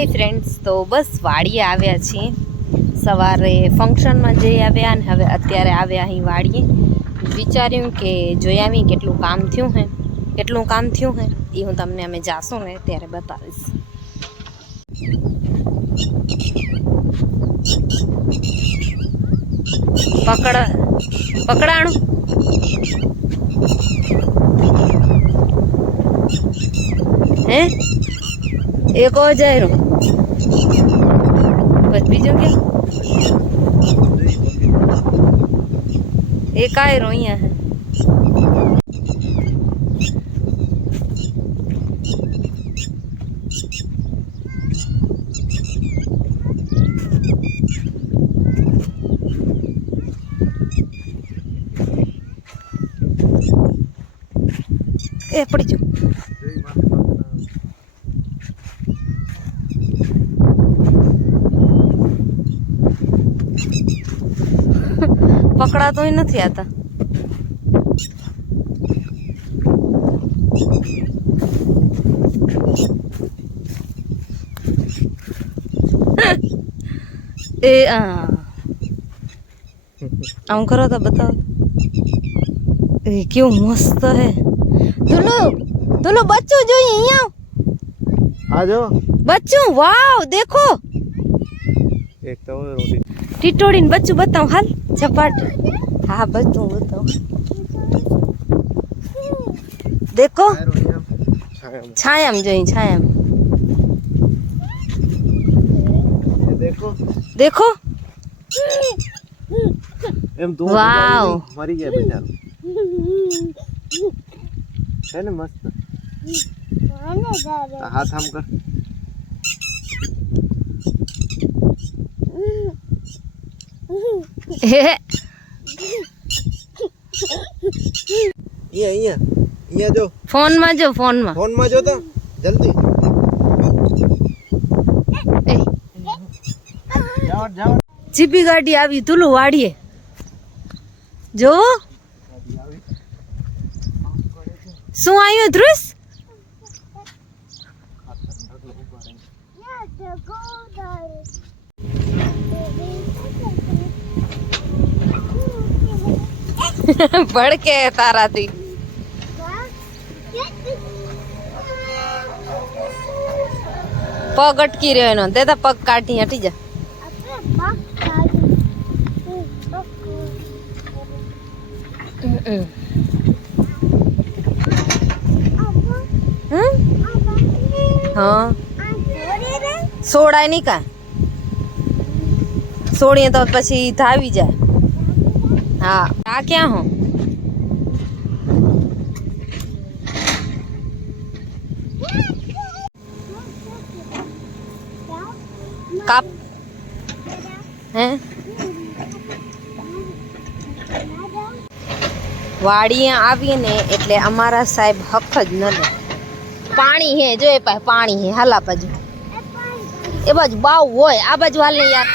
Hi friends, તો બસ વાડીએ આવ્યા છીએ. સવારે ફંક્શનમાં જઈ આવ્યા અને હવે અત્યારે આવ્યા અહીં વાડીએ. વિચાર્યું કે જોઈ આવી કેટલું કામ થયું હે એ હું તમને અમે જાશું ને ત્યારે બતાવીશ. પકડાણું હે એક જાય બસ બીજું કે એક આયરો અહીંયા હે એ પડી જો પકડાતોય નથી આતા. એ આમ કરો તો બતાવો. એ કેવું મસ્ત હે. ધુલો બચ્ચું જોઈએ અહીંયા આ જો બચ્ચું. વાવ દેખો એક તો રોટી ટીટોડી ને બચ્ચું બતાવ હાલ ઝપાટ. હા બચ્ચું બતાવ દેખો છાયામ જોઈ છાયામ દેખો દેખો. એમ તું વાવ મરી ગયા બિચારો છે ને મસ્ત. હાથ આમ કર. અહીંયા જો ફોનમાં જો ફોનમાં જો તો જલ્દી જાઓ. જીપી ગાડી આવી તુલું વાડીએ જો શું આવ્યું ધ્રુસ. ભડકે તારાથી પગ અટકી રહ્યો એનો તે પગ કાઢી હટી જા. હા સોડાય નહીં કા સોડીએ તો પછી ધાવી જાય. હા આ ક્યાં હો કાપ હે વાડીએ આવીને એટલે અમારા સાહેબ હક જ ન લે. પાણી હે જો એ પાસે પાણી હે હાલા બાજુ એ બાજુ બાવ હોય આ બાજુ હાલ ને યાર.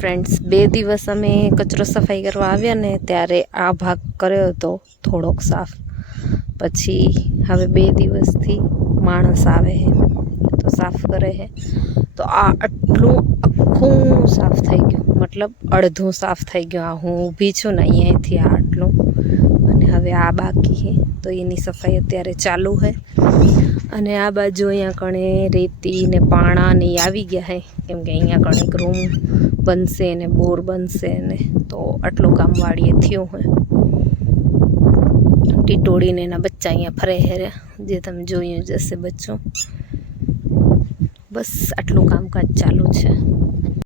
ફ્રેન્ડ્સ 2 દિવસ અમે કચરો સફાઈ કરવા આવ્યા ને ત્યારે આ ભાગ કર્યો હતો થોડોક સાફ. પછી હવે 2 દિવસથી માણસ આવે છે તો સાફ કરે છે. તો આ આટલું આખું સાફ થઈ ગયું, મતલબ અડધું સાફ થઈ ગયું. આ હું ઊભી છું ને અહીંયાથી આ આટલું અને હવે આ બાકી છે તો એની સફાઈ અત્યારે ચાલુ છે. અને આ બાજુ અહીંયા કણે રેતી ને પાણા ને આવી ગયા છે કેમ કે અહીંયા કણે એક રૂમ બનશે ને બોર બનશે ને તો આટલું કામ વાડીએ થયું હોય. ટીટોડીને એના બચ્ચા અહીંયા ફરે હેરે જે તમે જોયું જશે બચ્ચું. બસ આટલું કામકાજ ચાલુ છે.